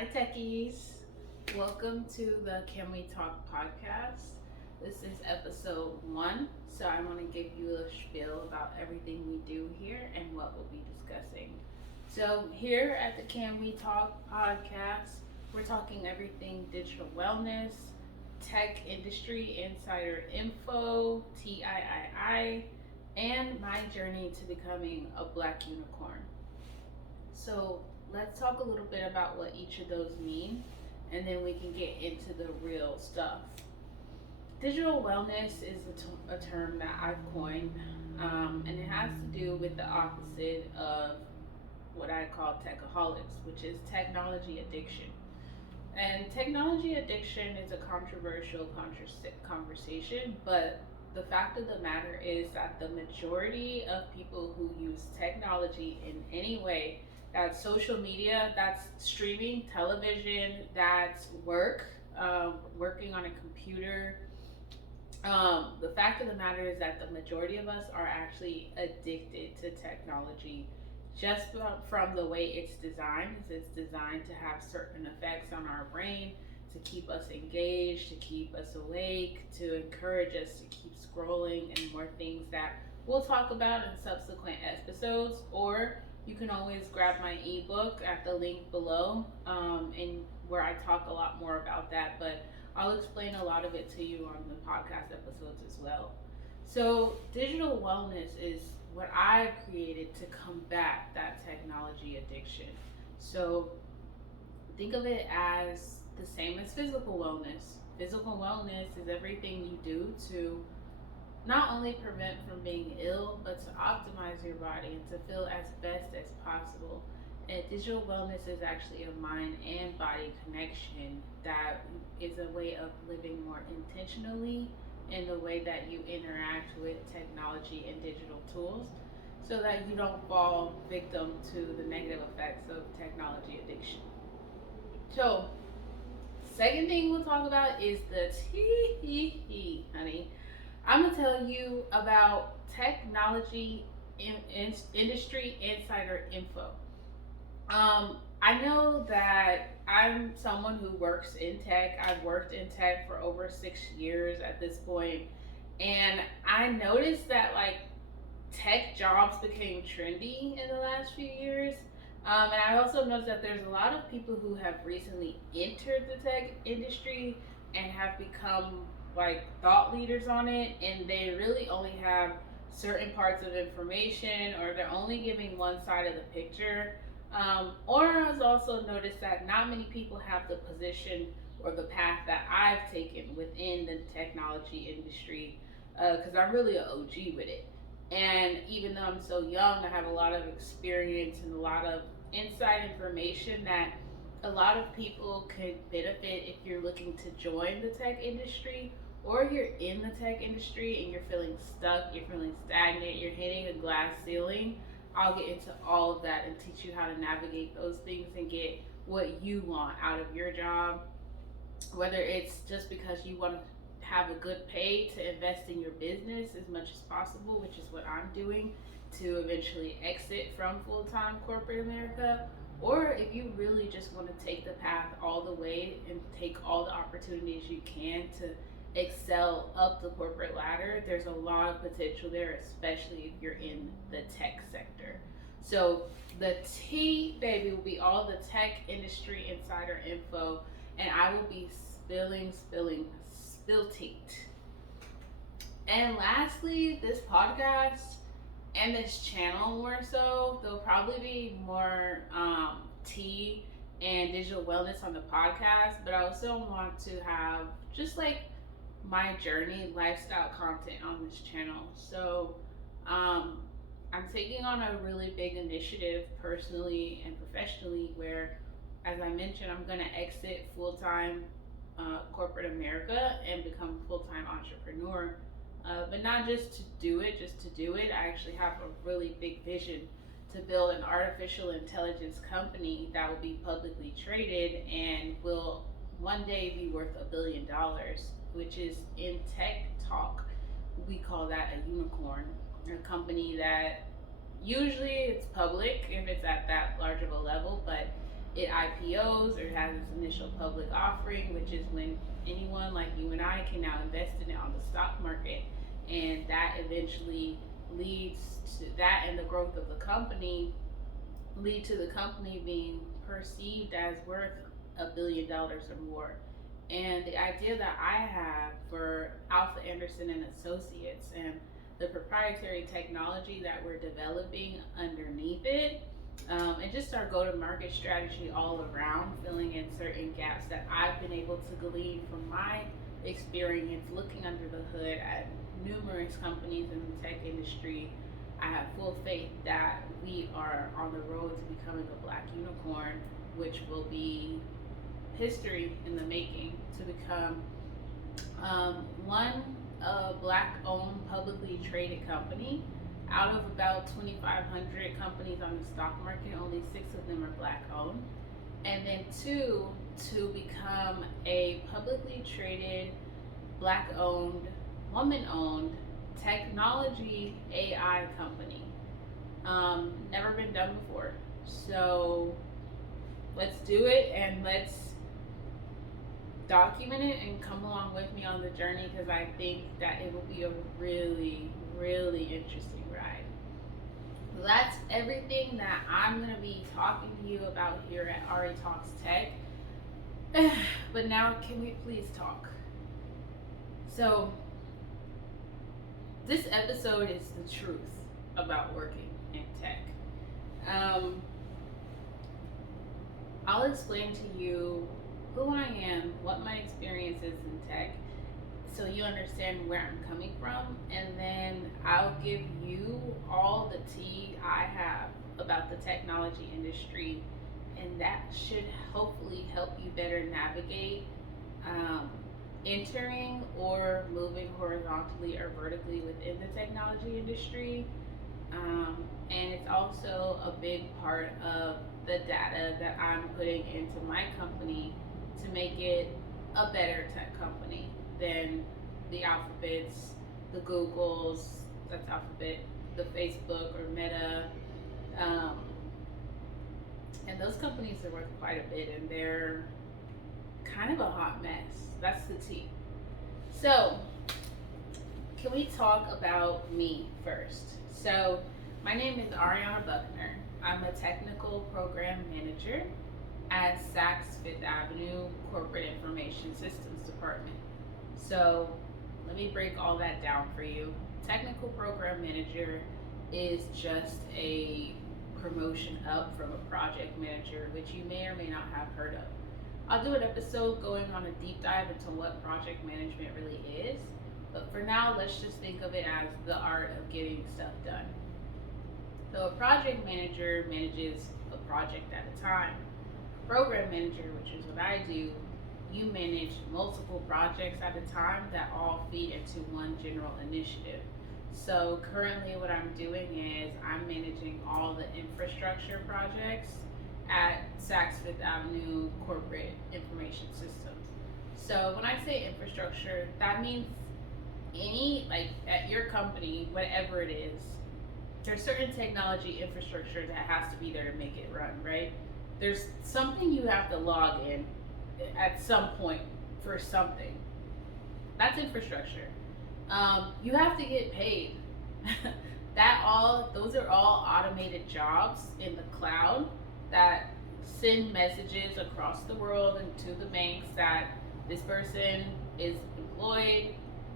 Hi, techies. Welcome to the Can We Talk podcast. This is episode 1, so I want to give you a spiel about everything we do here and what we'll be discussing. So, here at the Can We Talk podcast, we're talking everything digital wellness, tech industry insider info, TIII, and my journey to becoming a black unicorn. So let's talk a little bit about what each of those mean, and then we can get into the real stuff. Digital wellness is a term that I've coined, and it has to do with the opposite of what I call techaholics, which is technology addiction. And technology addiction is a controversial conversation, but the fact of the matter is that the majority of people who use technology in any way, that's social media, that's streaming, television, that's work, working on a computer. The fact of the matter is that the majority of us are actually addicted to technology just from the way it's designed. It's designed to have certain effects on our brain, to keep us engaged, to keep us awake, to encourage us to keep scrolling, and more things that we'll talk about in subsequent episodes. Or you can always grab my ebook at the link below, and where I talk a lot more about that. But I'll explain a lot of it to you on the podcast episodes as well. So, digital wellness is what I created to combat that technology addiction. So, think of it as the same as physical wellness. Physical wellness is everything you do to not only prevent from being ill, but to optimize your body and to feel as best as possible. And digital wellness is actually a mind and body connection that is a way of living more intentionally in the way that you interact with technology and digital tools so that you don't fall victim to the negative effects of technology addiction. So, second thing we'll talk about is the honey. I'm gonna tell you about technology industry insider info. I know that I'm someone who works in tech. I've worked in tech for over 6 years at this point, and I noticed that tech jobs became trendy in the last few years. And I also noticed that there's a lot of people who have recently entered the tech industry and have become thought leaders on it, and they really only have certain parts of information, or they're only giving one side of the picture. Or I've also noticed that not many people have the position or the path that I've taken within the technology industry, because I'm really an OG with it. And even though I'm so young, I have a lot of experience and a lot of inside information that a lot of people could benefit if you're looking to join the tech industry, or you're in the tech industry and you're feeling stuck, you're feeling stagnant, you're hitting a glass ceiling. I'll get into all of that and teach you how to navigate those things and get what you want out of your job, whether it's just because you want to have a good pay to invest in your business as much as possible, which is what I'm doing to eventually exit from full-time corporate America, or if you really just want to take the path all the way and take all the opportunities you can to excel up the corporate ladder. There's a lot of potential there, especially if you're in the tech sector. So the T, baby, will be all the tech industry insider info, and I will be spilting. And lastly, this podcast and this channel, more so, there'll probably be more tea and digital wellness on the podcast, but I also want to have just my journey lifestyle content on this channel. So I'm taking on a really big initiative personally and professionally where, as I mentioned, I'm going to exit full-time corporate America and become a full-time entrepreneur. But not just to do it, I actually have a really big vision to build an artificial intelligence company that will be publicly traded and will one day be worth $1 billion, which is in tech talk. We call that a unicorn, a company that usually it's public if it's at that large of a level, but it IPOs or has its initial public offering, which is when anyone like you and I can now invest in it on the stock market, and that eventually leads to that, and the growth of the company lead to the company being perceived as worth $1 billion or more. And the idea that I have for Alpha Anderson and Associates and the proprietary technology that we're developing underneath it, and just our go-to-market strategy all around, filling in certain gaps that I've been able to glean from my experience looking under the hood at numerous companies in the tech industry. I have full faith that we are on the road to becoming a black unicorn, which will be history in the making, to become one black owned publicly traded company. Out of about 2,500 companies on the stock market, only 6 of them are black owned. And then two, to become a publicly traded, black owned, woman owned technology AI company. Never been done before. So let's do it, and let's document it and come along with me on the journey, because I think that it will be a really, really interesting ride. That's everything that I'm going to be talking to you about here at Ari Talks Tech. But now, can we please talk? So, this episode is the truth about working in tech. I'll explain to you who I am, what my experience is in tech, so you understand where I'm coming from, and then I'll give you all the tea I have about the technology industry, and that should hopefully help you better navigate entering or moving horizontally or vertically within the technology industry. And it's also a big part of the data that I'm putting into my company to make it a better tech company than the Alphabets, the Googles, that's Alphabet, the Facebook or Meta. And those companies are worth quite a bit, and they're kind of a hot mess. That's the tea. So, can we talk about me first? So, my name is Ariana Buckner. I'm a technical program manager at Saks Fifth Avenue Corporate Information Systems Department. So, let me break all that down for you. Technical program manager is just a promotion up from a project manager, which you may or may not have heard of. I'll do an episode going on a deep dive into what project management really is, but for now, let's just think of it as the art of getting stuff done. So a project manager manages a project at a time. Program manager, which is what I do, you manage multiple projects at a time that all feed into one general initiative. So currently what I'm doing is I'm managing all the infrastructure projects at Saks Fifth Avenue Corporate Information Systems. So when I say infrastructure, that means any, like at your company, whatever it is, there's certain technology infrastructure that has to be there to make it run, right? There's something you have to log in at some point for something. That's infrastructure. You have to get paid. Those are all automated jobs in the cloud that send messages across the world and to the banks that this person is employed,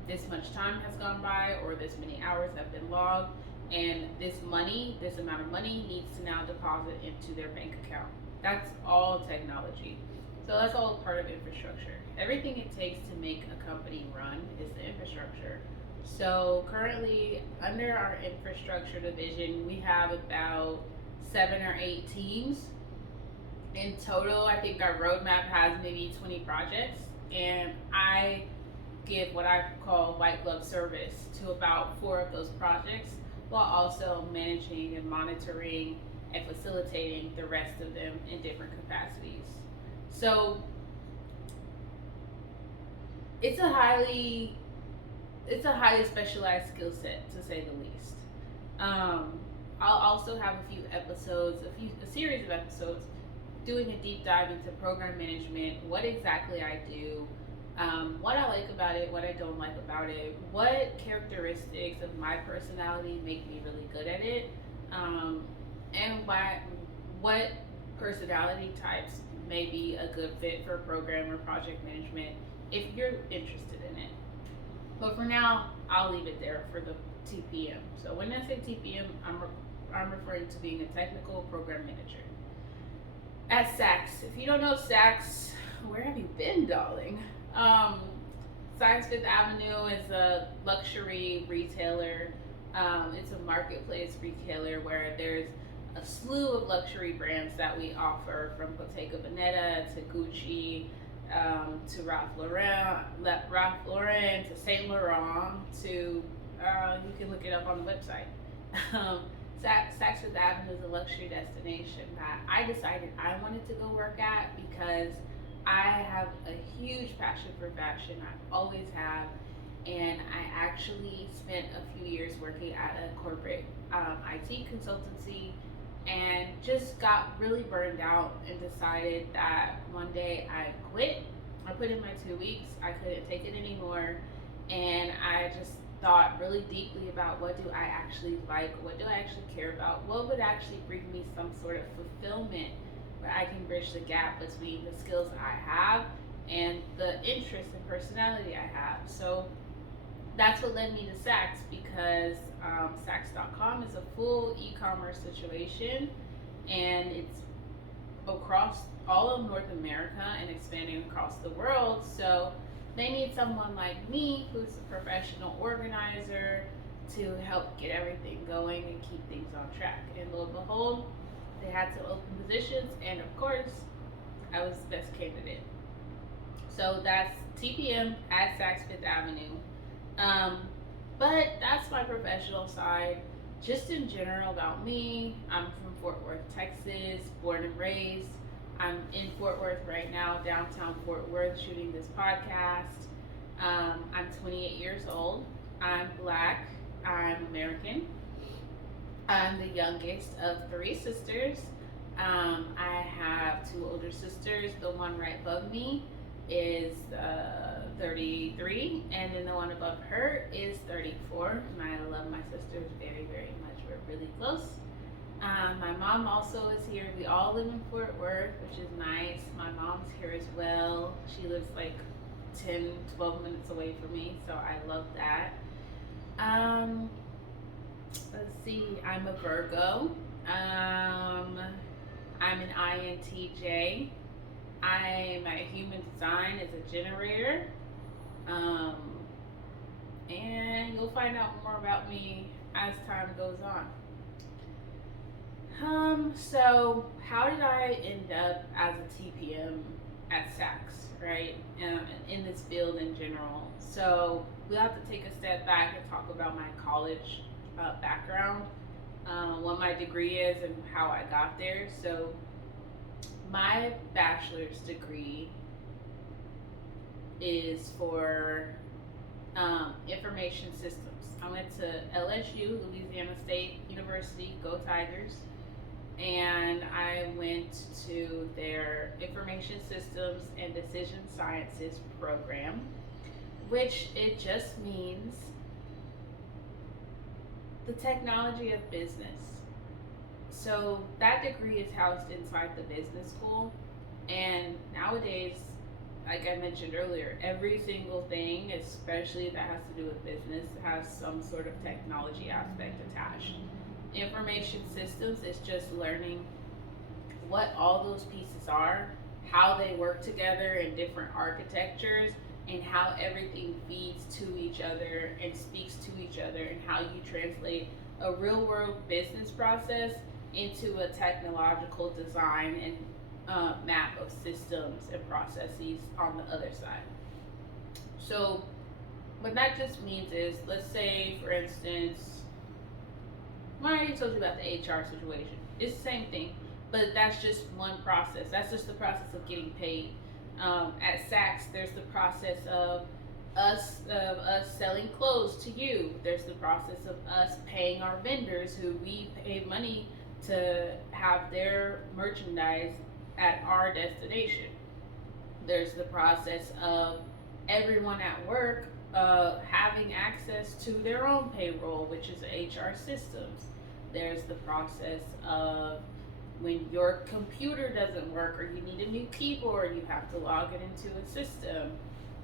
this much time has gone by, or this many hours have been logged, and this amount of money needs to now deposit into their bank account. That's all technology. So that's all part of infrastructure. Everything it takes to make a company run is the infrastructure. So currently, under our infrastructure division, we have about 7 or 8 teams. In total, I think our roadmap has maybe 20 projects, and I give what I call white glove service to about 4 of those projects, while also managing and monitoring and facilitating the rest of them in different capacities. So it's a highly specialized skill set, to say the least. I'll also have a series of episodes doing a deep dive into program management, what exactly I do, what I like about it, what I don't like about it, what characteristics of my personality make me really good at it, um, and what personality types may be a good fit for program or project management if you're interested in it. But for now, I'll leave it there for the TPM. So when I say TPM, I'm referring to being a technical program manager. At Saks, if you don't know Saks, where have you been, darling? Um, Saks Fifth Avenue is a luxury retailer. It's a marketplace retailer where there's a slew of luxury brands that we offer, from Bottega Veneta to Gucci, to Ralph Lauren to Saint Laurent to you can look it up on the website. Um, Saks Fifth Avenue is a luxury destination that I decided I wanted to go work at because I have a huge passion for fashion. I always have, and I actually spent a few years working at a corporate IT consultancy and just got really burned out and decided that one day I quit. I put in my 2 weeks. I couldn't take it anymore, and I just thought really deeply about what do I actually like, what do I actually care about, what would actually bring me some sort of fulfillment where I can bridge the gap between the skills I have and the interest and personality I have. So that's what led me to Saks, because Saks.com is a full e-commerce situation, and it's across all of North America and expanding across the world. So they need someone like me who's a professional organizer to help get everything going and keep things on track. And lo and behold, they had some open positions, and of course, I was the best candidate. So that's TPM at Saks Fifth Avenue. But that's my professional side. Just in general about me, I'm from Fort Worth, Texas, born and raised. I'm in Fort Worth right now, downtown Fort Worth, shooting this podcast. I'm 28 years old. I'm Black. I'm American. I'm the youngest of 3 sisters. I have 2 older sisters. The one right above me is 33, and then the one above her is 34. And I love my sisters very, very much. We're really close. My mom also is here. We all live in Fort Worth, which is nice. My mom's here as well. She lives like 10, 12 minutes away from me, so I love that. Let's see, I'm a Virgo. I'm an INTJ. My human design is a generator. And you'll find out more about me as time goes on. So how did I end up as a TPM at Saks, right? In this field in general. So we have to take a step back and talk about my college background, what my degree is and how I got there. So my bachelor's degree is for information systems. I went to LSU, Louisiana State University, go Tigers, and I went to their information systems and decision sciences program, which it just means the technology of business. So that degree is housed inside the business school, and nowadays, like I mentioned earlier, every single thing, especially that has to do with business, has some sort of technology aspect attached. Information systems is just learning what all those pieces are, how they work together in different architectures, and how everything feeds to each other and speaks to each other, and how you translate a real world business process into a technological design and map of systems and processes on the other side. So what that just means is, let's say for instance, I already told you about the HR situation. It's the same thing, but that's just one process. That's just the process of getting paid. At Saks, there's the process of us selling clothes to you. There's the process of us paying our vendors, who we pay money to have their merchandise at our destination. There's the process of everyone at work having access to their own payroll, which is HR systems. There's the process of when your computer doesn't work or you need a new keyboard, you have to log it into a system.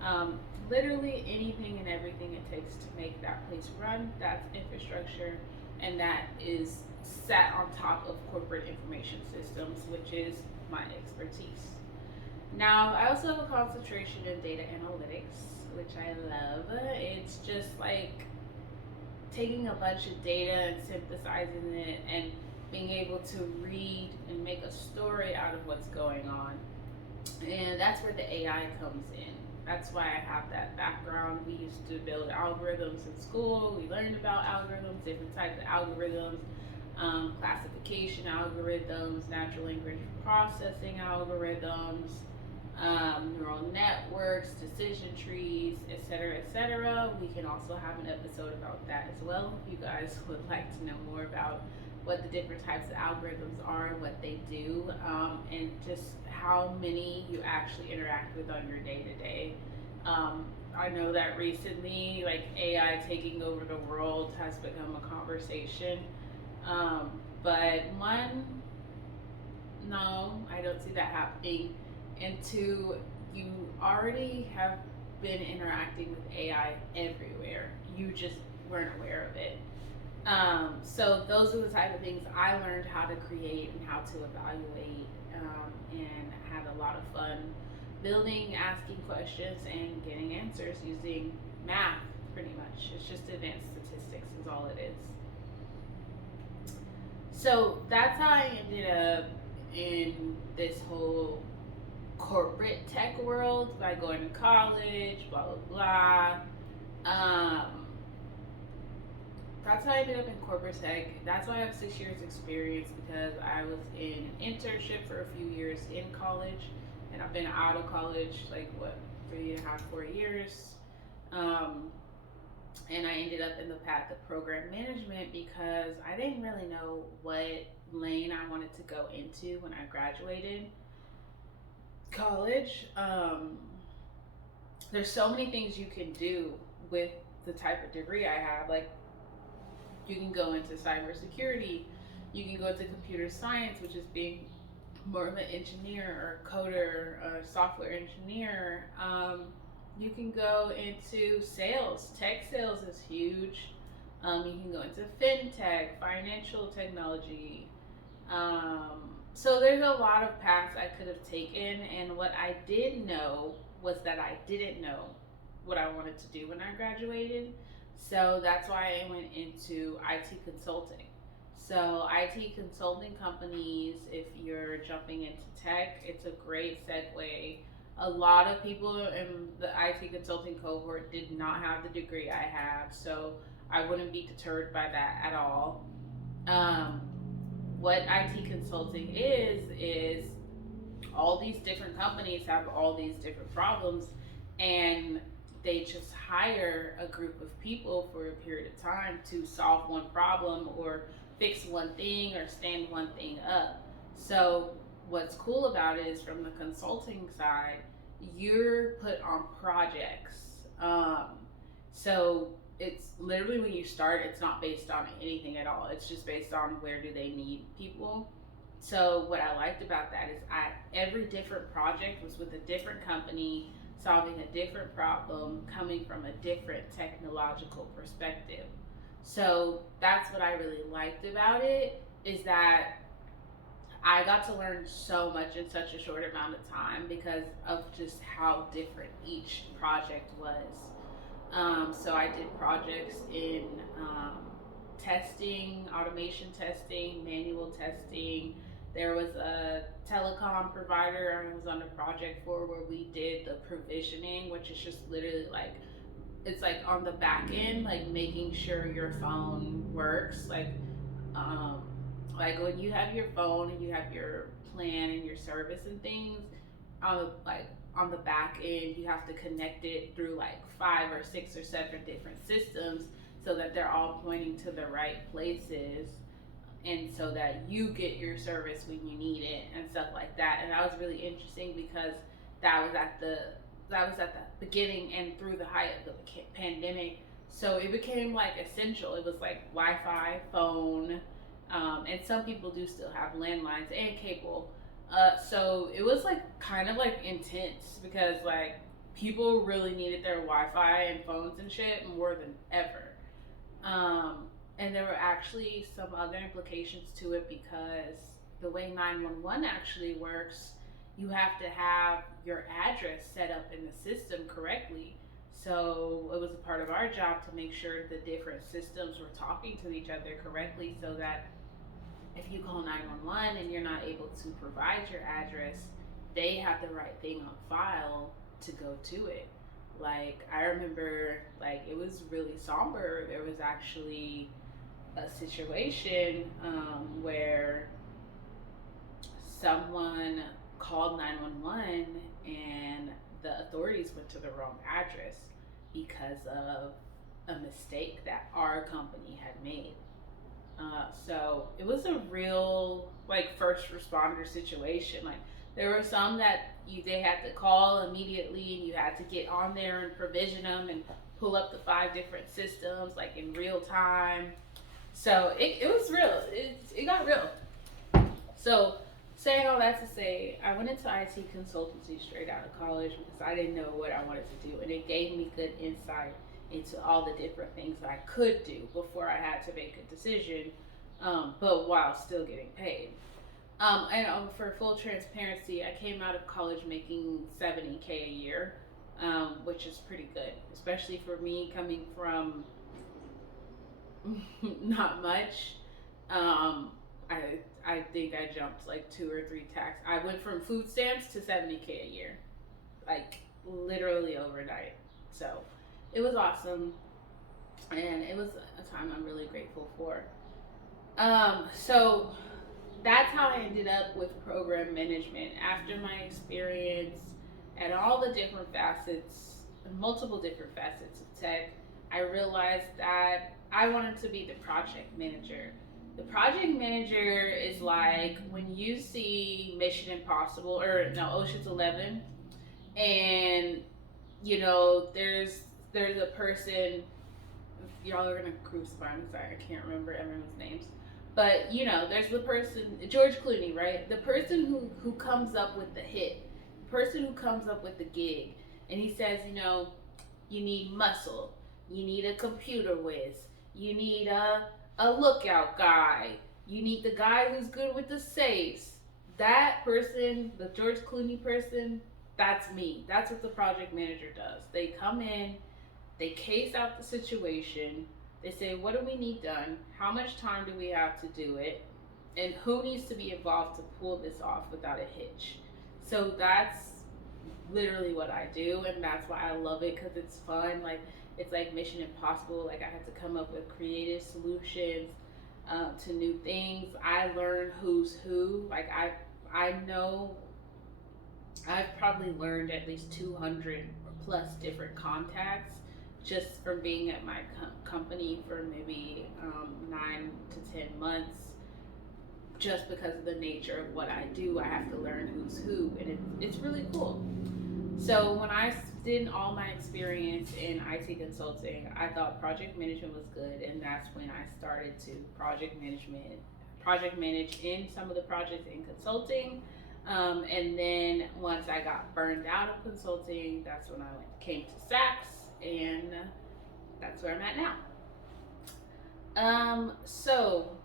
Um, Literally anything and everything it takes to make that place run, that's infrastructure, and that is sat on top of corporate information systems, which is my expertise. Now, I also have a concentration in data analytics, which I love. It's just like taking a bunch of data and synthesizing it and being able to read and make a story out of what's going on. And that's where the AI comes in. That's why I have that background. We used to build algorithms in school. We learned about algorithms, different types of algorithms, classification algorithms, natural language processing algorithms, neural networks, decision trees, etc., etc. We can also have an episode about that as well if you guys would like to know more about what the different types of algorithms are, what they do, and just how many you actually interact with on your day to day. I know that recently, like AI taking over the world has become a conversation. But one, no, I don't see that happening. And two, you already have been interacting with AI everywhere. You just weren't aware of it. So those are the type of things I learned how to create and how to evaluate, and had a lot of fun building, asking questions, and getting answers using math. Pretty much, it's just advanced statistics is all it is. So that's how I ended up in this whole corporate tech world by going to college, blah blah blah. That's how I ended up in corporate tech. That's why I have 6 years experience, because I was in an internship for a few years in college, and I've been out of college like what, 3.5, 4 years. Um, and I ended up in the path of program management because I didn't really know what lane I wanted to go into when I graduated college. There's so many things you can do with the type of degree I have. Like, you can go into cybersecurity, you can go into computer science, which is being more of an engineer or coder or software engineer. You can go into sales. Tech sales is huge. You can go into fintech, financial technology. So there's a lot of paths I could have taken, and what I did know was that I didn't know what I wanted to do when I graduated. So that's why I went into IT consulting. So, IT consulting companies, if you're jumping into tech, it's a great segue. A lot of people in the IT consulting cohort did not have the degree I have, so I wouldn't be deterred by that at all. Um, what IT consulting is all these different companies have all these different problems, and they just hire a group of people for a period of time to solve one problem or fix one thing or stand one thing up. So what's cool about it is, from the consulting side, you're put on projects. So it's literally, when you start, it's not based on anything at all. It's just based on where do they need people. So what I liked about that is, every different project was with a different company, solving a different problem, coming from a different technological perspective. So that's what I really liked about it, is that I got to learn so much in such a short amount of time because of just how different each project was. So I did projects in testing, automation testing, manual testing. There was a telecom provider I was on a project for where we did the provisioning, which is just literally like, it's like on the back end, like making sure your phone works. Um, like when you have your phone and you have your plan and your service and things, like on the back end, you have to connect it through like 5 or 6 or 7 different systems so that they're all pointing to the right places. and so that you get your service when you need it and stuff like that. And that was really interesting because that was at the that was at the beginning and through the height of the pandemic. So it became like essential. It was like Wi-Fi, phone, and some people do still have landlines and cable. So it was like kind of like intense because like people really needed their Wi-Fi and phones and shit more than ever. Um, and there were actually some other implications to it because the way 911 actually works, you have to have your address set up in the system correctly. So it was a part of our job to make sure the different systems were talking to each other correctly so that if you call 911 and you're not able to provide your address, they have the right thing on file to go to it. Like I remember, like it was really somber. There was actually a situation where someone called 911 and the authorities went to the wrong address because of a mistake that our company had made. So it was a real like first responder situation. Like there were some that they had to call immediately, and you had to get on there and provision them and pull up the 5 different systems like in real time. So it was real. It got real. So saying all that to say, I went into IT consultancy straight out of college because I didn't know what I wanted to do, and it gave me good insight into all the different things that I could do before I had to make a decision, but while still getting paid. For full transparency, I came out of college making 70K a year, which is pretty good, especially for me coming from not much. Um, I think I jumped like 2 or 3 tax. I went from food stamps to 70K a year, like literally overnight. So it was awesome, and it was a time I'm really grateful for. So that's how I ended up with program management after my experience at all the different facets, multiple different facets of tech. I realized that I wanted to be the project manager. The project manager is like when you see Mission Impossible or no Ocean's 11, and there's a person. Y'all are gonna crucify me. Sorry, I can't remember everyone's names. But there's the person, George Clooney, right? The person who comes up with the hit, the person who comes up with the gig, and he says, you need muscle, you need a computer whiz, you need a lookout guy, you need the guy who's good with the safes. That person, the George Clooney person, that's me. That's what the project manager does. They come in, they case out the situation. They say, what do we need done? How much time do we have to do it? And who needs to be involved to pull this off without a hitch? So that's literally what I do, and that's why I love it because it's fun. Like it's like Mission Impossible. Like I have to come up with creative solutions to new things. I learn who's who. Like I know I've probably learned at least 200 plus different contacts just from being at my company for maybe 9 to 10 months. Just because of the nature of what I do, I have to learn who's who, and it's really cool. So when I did all my experience in IT consulting, I thought project management was good, and that's when I started to project manage in some of the projects in consulting. And then once I got burned out of consulting, that's when I came to Saks, and that's where I'm at now. So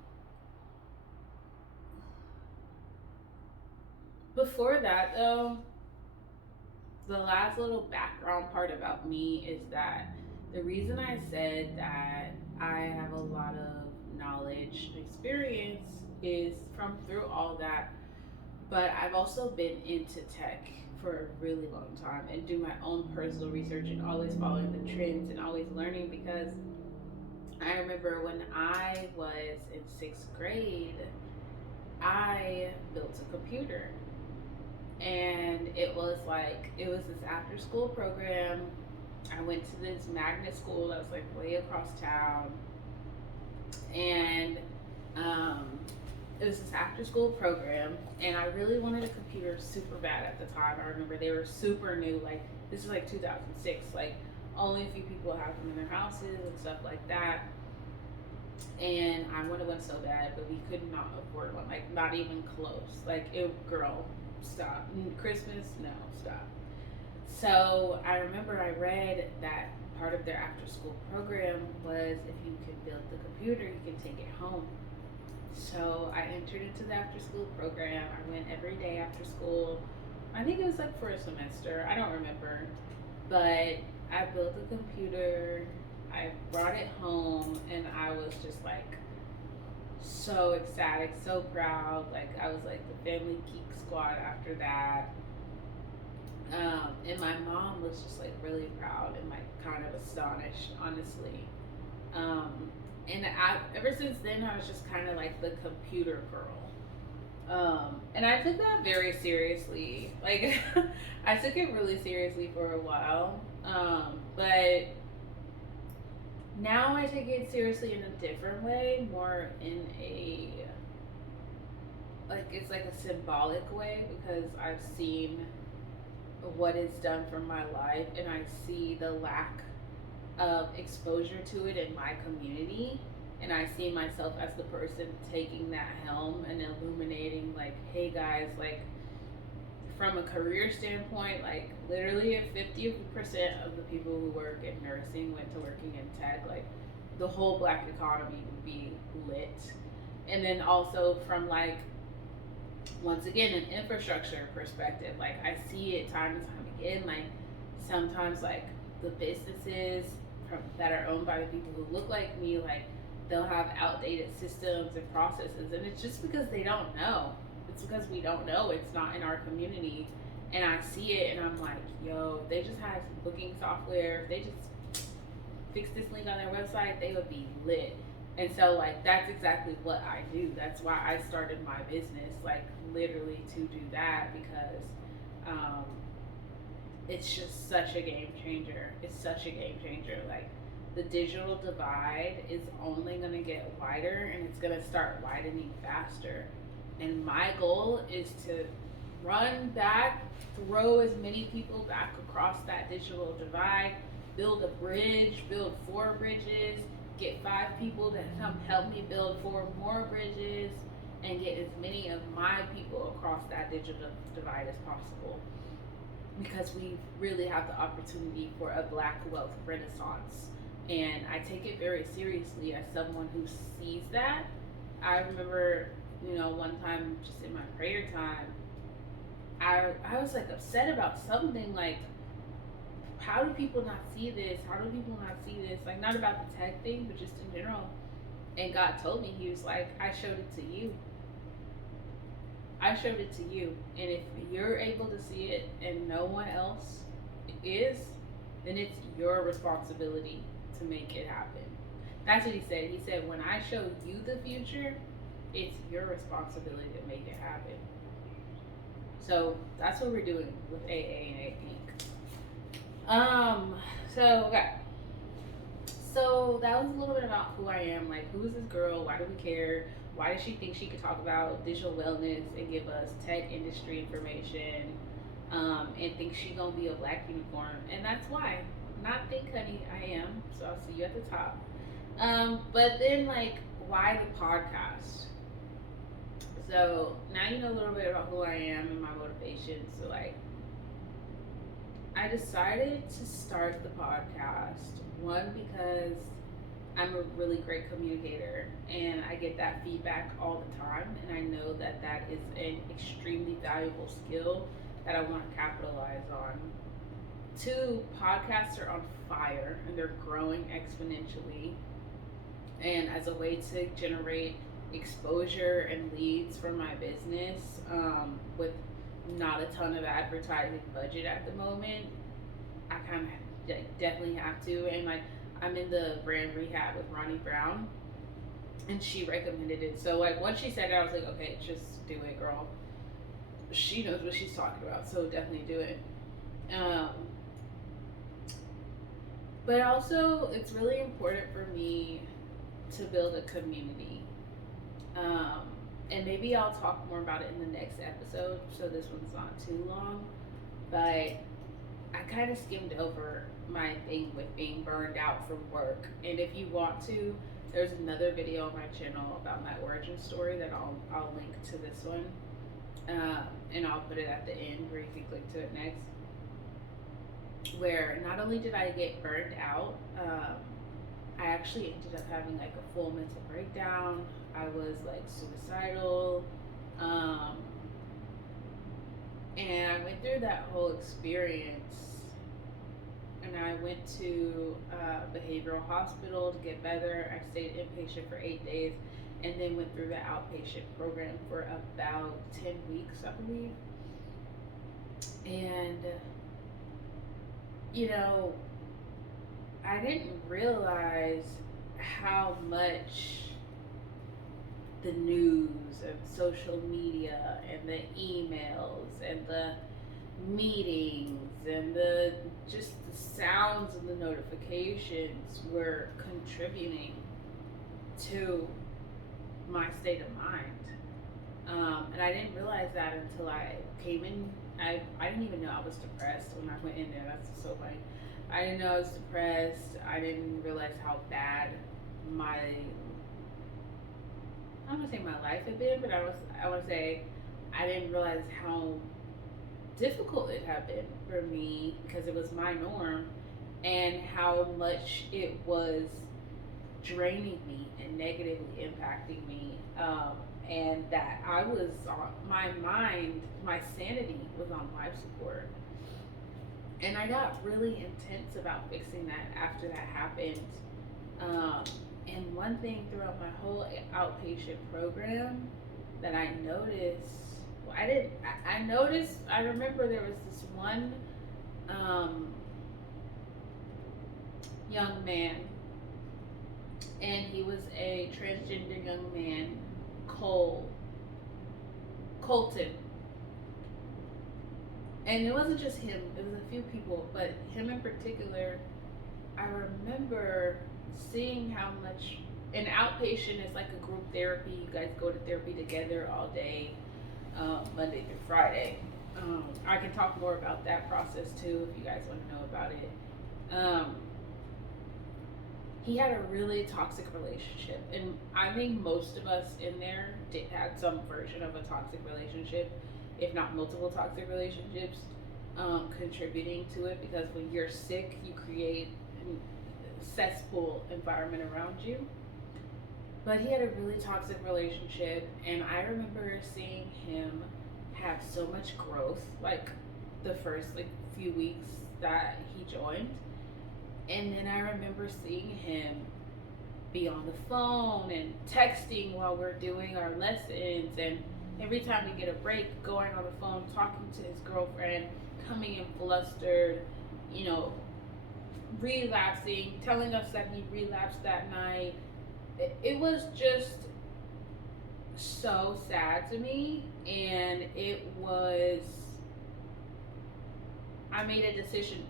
before that though, the last little background part about me is that the reason I said that I have a lot of knowledge and experience is from through all that, but I've also been into tech for a really long time and do my own personal research and always following the trends and always learning because I remember when I was in 6th grade, I built a computer, and it was this after school program. I went to this magnet school that was like way across town, and Um, it was this after school program, and I really wanted a computer super bad at the time. I remember they were super new. Like, this is like 2006. Like, only a few people have them in their houses and stuff like that. And I wanted one so bad, but we could not afford one. Like, not even close. Like, girl, stop. Christmas, no, stop. So I remember I read that part of their after school program was if you can build the computer, you can take it home. So I entered into the after school program. I went every day after school. I think it was like for a semester. I don't remember. But I built the computer. I brought it home and I was just like so ecstatic, so proud. Like I was like the family geek squad after that. And my mom was just like really proud and like kind of astonished, honestly. Um, and ever since then, I was just kind of like the computer girl. And I took that very seriously. Like, I took it really seriously for a while. But now I take it seriously in a different way, more in a, like, it's like a symbolic way because I've seen what it's done for my life and I see the lack of exposure to it in my community, and I see myself as the person taking that helm and illuminating, like, hey guys, like, from a career standpoint, like literally if 50% of the people who work in nursing went to working in tech, like the whole black economy would be lit. And then also from like, once again, an infrastructure perspective, like I see it time and time again, like sometimes like the businesses that are owned by the people who look like me, like they'll have outdated systems and processes, and it's just because they don't know. It's because we don't know. It's not in our community, and I see it, and I'm like, yo, if they just had some booking software, if they just fix this link on their website, they would be lit. And so like that's exactly what I do. That's why I started my business, like literally to do that, because um, it's just such a game changer. It's such a game changer. Like the digital divide is only going to get wider and it's going to start widening faster. And my goal is to run back, throw as many people back across that digital divide, build a bridge, build 4 bridges, get 5 people to come help me build 4 more bridges, and get as many of my people across that digital divide as possible. Because we really have the opportunity for a black wealth renaissance. And I take it very seriously as someone who sees that. I remember, one time just in my prayer time, I was like upset about something, like, how do people not see this? How do people not see this? Like, not about the tech thing, but just in general. And God told me, He was like, I showed it to you. I showed it to you. And if you're able to see it and no one else is, then it's your responsibility to make it happen. That's what He said. He said, when I show you the future, it's your responsibility to make it happen. So that's what we're doing with AA and A Pink. Okay. So that was a little bit about who I am. Like, who is this girl? Why do we care? Why does she think she could talk about digital wellness and give us tech industry information, and think she gonna be a black unicorn? And that's why. Not think, honey, I am. So I'll see you at the top. But then, like, why the podcast? So now you know a little bit about who I am and my motivation. So, like, I decided to start the podcast, one, because I'm a really great communicator and I get that feedback all the time, and I know that that is an extremely valuable skill that I want to capitalize on. 2, podcasts are on fire and they're growing exponentially, and as a way to generate exposure and leads for my business, with not a ton of advertising budget at the moment, I kind of definitely have to. And like, I'm in the brand rehab with Ronnie Brown, and she recommended it. So like, once she said it, I was like, okay, just do it, girl. She knows what she's talking about, so definitely do it. But also, it's really important for me to build a community. Um, and maybe I'll talk more about it in the next episode, so this one's not too long. But I kind of skimmed over my thing with being burned out from work. And if you want to, there's another video on my channel about my origin story that I'll link to this one, and I'll put it at the end where you can click to it next. Where not only did I get burned out, I actually ended up having like a full mental breakdown. I was like suicidal, um, and I went through that whole experience. And I went to behavioral hospital to get better. I stayed inpatient for 8 days, and then went through the outpatient program for about 10 weeks, I believe. And you know, I didn't realize how much the news and social media and the emails and the meetings and the just the sounds and the notifications were contributing to my state of mind. And I didn't realize that until I came in. I didn't even know I was depressed when I went in there. That's so funny. I didn't know I was depressed. I didn't realize how bad my, I don't want to say my life had been, but I want to say I didn't realize how difficult it had been for me because it was my norm, and how much it was draining me and negatively impacting me. And that I was on my mind, my sanity was on life support. And I got really intense about fixing that after that happened. And one thing throughout my whole outpatient program that I noticed, well, I noticed, I remember there was this one young man, and he was a transgender young man, Colton. And it wasn't just him, it was a few people, but him in particular, I remember seeing how much an outpatient is like a group therapy. You guys go to therapy together all day, Monday through Friday. I can talk more about that process too if you guys want to know about it. He had a really toxic relationship, and I think most of us in there had some version of a toxic relationship, if not multiple toxic relationships, contributing to it, because when you're sick you create a cesspool environment around you. But he had a really toxic relationship, and I remember seeing him have so much growth, like the first like few weeks that he joined. And then I remember seeing him be on the phone and texting while we're doing our lessons, and every time we get a break, going on the phone, talking to his girlfriend, coming in flustered, you know, relapsing, telling us that he relapsed that night. It was just so sad to me, and I made a decision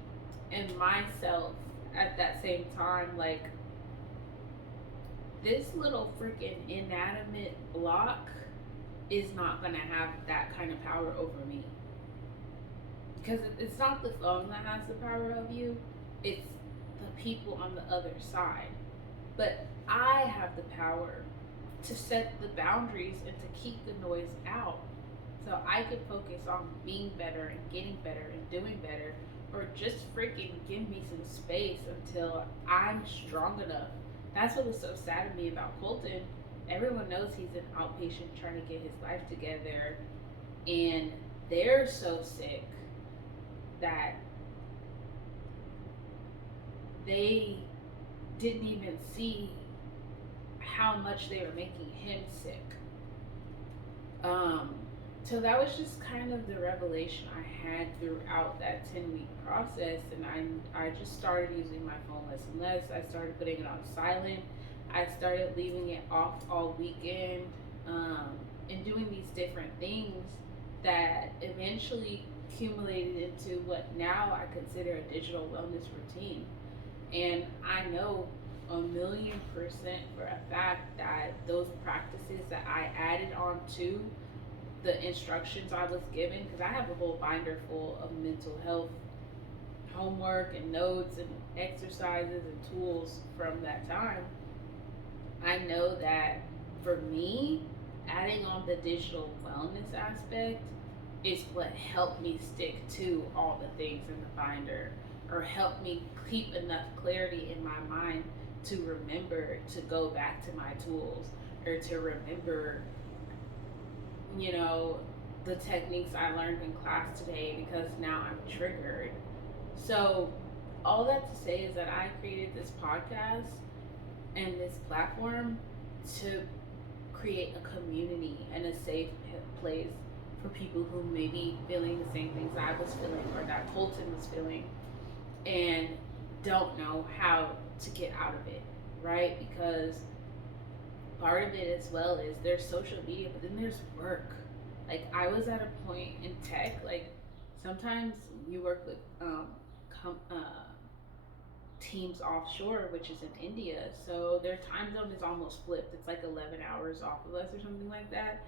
in myself at that same time, like, this little freaking inanimate block is not gonna have that kind of power over me. Because it's not the phone that has the power of you, it's the people on the other side. But I have the power to set the boundaries and to keep the noise out, so I can focus on being better and getting better and doing better, or just freaking give me some space until I'm strong enough. That's what was so sad to me about Colton. Everyone knows he's an outpatient trying to get his life together, and they're so sick that they didn't even see how much they were making him sick. So that was just kind of the revelation I had throughout that 10-week process, and I just started using my phone less and less. I started putting it on silent. I started leaving it off all weekend, and doing these different things that eventually accumulated into what now I consider a digital wellness routine. And I know 1,000,000% for a fact that those practices that I added on to the instructions I was given, because I have a whole binder full of mental health homework and notes and exercises and tools from that time. I know that for me, adding on the digital wellness aspect is what helped me stick to all the things in the binder, or helped me keep enough clarity in my mind to remember to go back to my tools, or to remember, you know, the techniques I learned in class today because now I'm triggered. So, all that to say is that I created this podcast and this platform to create a community and a safe place for people who may be feeling the same things I was feeling or that Colton was feeling, and don't know how to get out of it, right? Because part of it as well is there's social media, but then there's work. Like, I was at a point in tech, like, sometimes we work with com- uh, teams offshore, which is in India. So their time zone is almost flipped. It's like 11 hours off of us or something like that.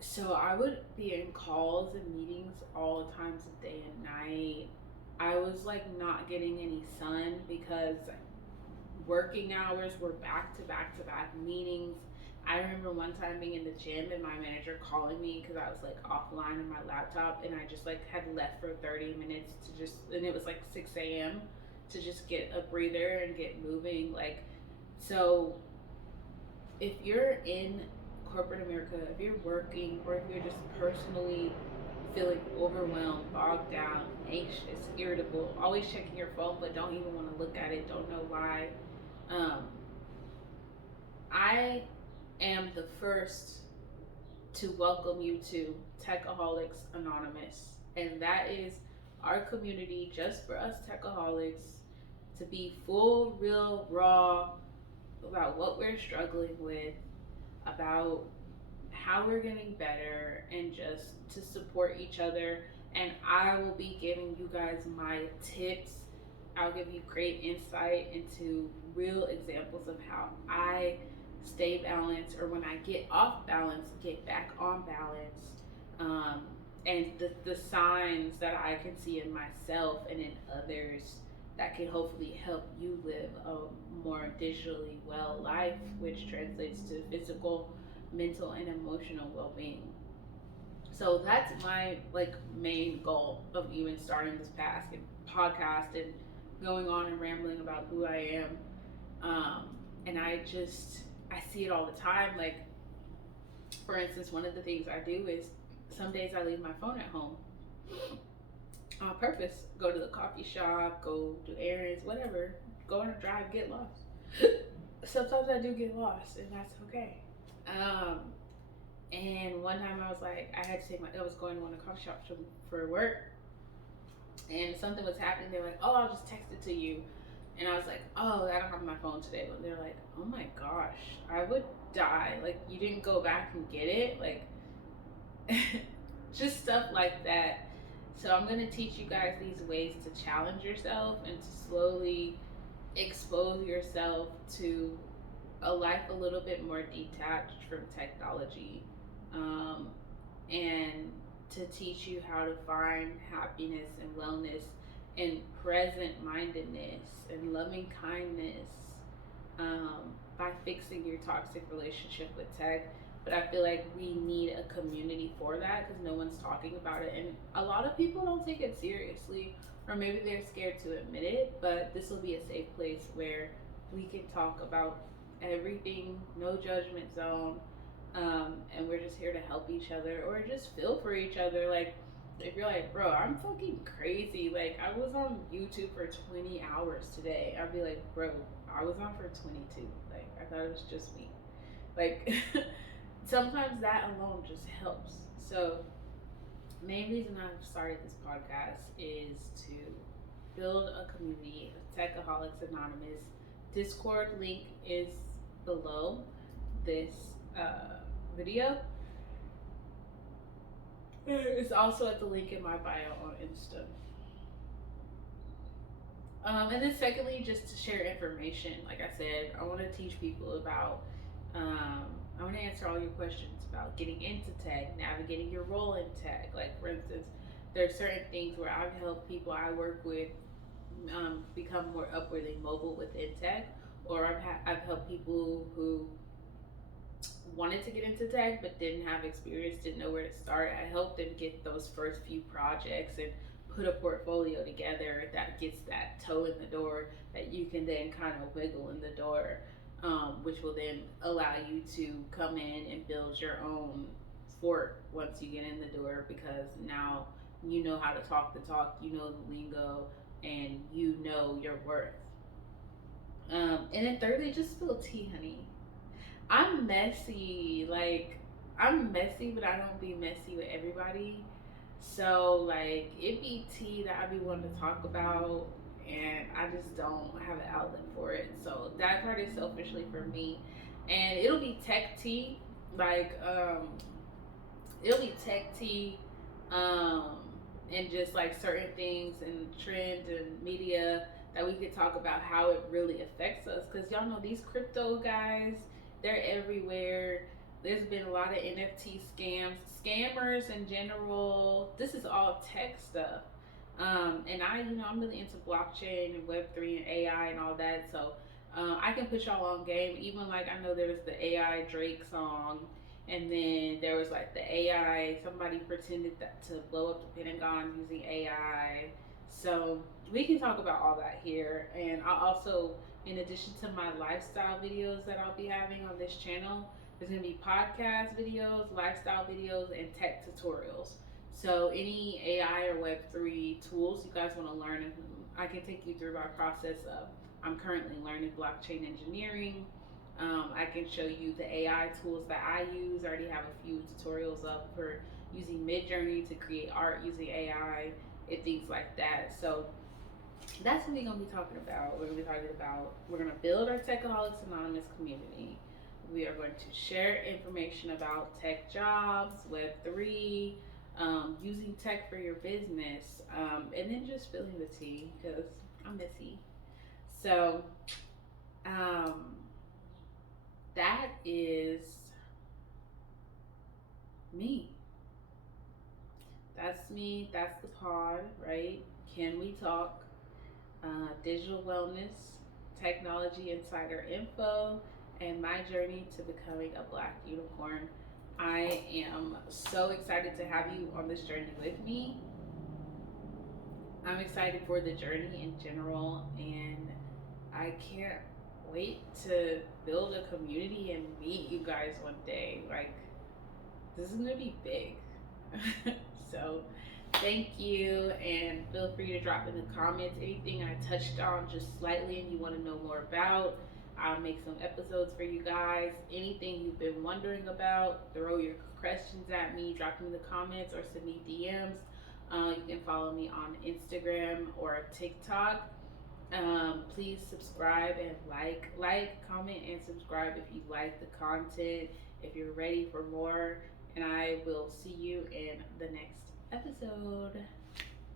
So I would be in calls and meetings all times of day and night. I was like not getting any sun because working hours were back to back to back meetings. I remember one time being in the gym and my manager calling me because I was like offline on my laptop, and I just like had left for 30 minutes to just, and it was like 6 a.m. to just get a breather and get moving. Like, so if you're in corporate America, if you're working, or if you're just personally feeling overwhelmed, bogged down, anxious, irritable, always checking your phone but don't even want to look at it, don't know why, um, I am the first to welcome you to Techaholics Anonymous. And that is our community just for us Techaholics to be full, real, raw about what we're struggling with, about how we're getting better, and just to support each other. And I will be giving you guys my tips. I'll give you great insight into real examples of how I stay balanced, or when I get off balance, get back on balance. And the signs that I can see in myself and in others that can hopefully help you live a more digitally well life, which translates to physical, mental, and emotional well-being. So that's my like main goal of even starting this podcast and going on and rambling about who I am. And I see it all the time. Like, for instance, one of the things I do is some days I leave my phone at home on purpose. Go to the coffee shop, go do errands, whatever. Go on a drive, get lost. Sometimes I do get lost, and that's okay. Um, and one time I was like, I was going to one of the coffee shops for work, and something was happening. They were like, "Oh, I'll just text it to you." And I was like, "Oh, I don't have my phone today." But they're like, "Oh my gosh, I would die. Like, you didn't go back and get it." Like, just stuff like that. So I'm gonna teach you guys these ways to challenge yourself and to slowly expose yourself to a life a little bit more detached from technology, um, and to teach you how to find happiness and wellness and present mindedness and loving kindness, by fixing your toxic relationship with tech. But I feel like we need a community for that because no one's talking about it. And a lot of people don't take it seriously, or maybe they're scared to admit it. But this will be a safe place where we can talk about everything, no judgment zone. And we're just here to help each other or just feel for each other. Like, if you're like, bro, I'm fucking crazy. Like, I was on YouTube for 20 hours today. I'd be like, bro, I was on for 22. Like, I thought it was just me. Like, sometimes that alone just helps. So, main reason I've started this podcast is to build a community of Techaholics Anonymous. Discord link is below this video. It's also at the link in my bio on Insta. And then secondly, just to share information. Like I said, I want to teach people about. Um, I want to answer all your questions about getting into tech, navigating your role in tech. Like for instance, there are certain things where I've helped people I work with become more upwardly mobile within tech, or I've helped people who wanted to get into tech but didn't have experience, didn't know where to start. I helped them get those first few projects and put a portfolio together that gets that toe in the door that you can then kind of wiggle in the door, which will then allow you to come in and build your own fort once you get in the door, because now you know how to talk the talk, you know the lingo, and you know your worth. And then thirdly, just spill tea, honey. I'm messy. Like, I'm messy, but I don't be messy with everybody. So, like, it be tea that I be wanting to talk about, and I just don't have an outlet for it. So, that part is selfishly for me. And it'll be tech tea. Like, it'll be tech tea, um, and just like certain things and trends and media that we could talk about how it really affects us. Because y'all know these crypto guys, they're everywhere. There's been a lot of NFT scams, scammers in general. This is all tech stuff. And I'm really into blockchain and Web3 and AI and all that. So I can put y'all on game. Even like I know there's the AI Drake song, and then there was like the AI. Somebody pretended to blow up the Pentagon using AI. So we can talk about all that here. And I'll also, in addition to my lifestyle videos that I'll be having on this channel, there's gonna be podcast videos, lifestyle videos, and tech tutorials. So any AI or Web3 tools you guys want to learn, I can take you through my process of. I'm currently learning blockchain engineering. I can show you the AI tools that I use. I already have a few tutorials up for using Midjourney to create art using AI and things like that. So that's what we're gonna be talking about. We're gonna build our Techaholics Anonymous community. We are going to share information about tech jobs, Web3, using tech for your business, and then just spilling the tea because I'm messy. So um, that is me. That's me. That's the pod, right? Can we talk? Digital wellness, technology insider info, and my journey to becoming a black unicorn. I am so excited to have you on this journey with me. I'm excited for the journey in general, and I can't wait to build a community and meet you guys one day. Like, this is gonna be big. So, thank you, and feel free to drop in the comments anything I touched on just slightly and you want to know more about. I'll make some episodes for you guys. Anything you've been wondering about, throw your questions at me, drop them in the comments, or send me DMs. You can follow me on Instagram or TikTok. Please subscribe and comment, and subscribe if you like the content, if you're ready for more. And I will see you in the next episode.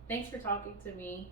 Thanks for talking to me.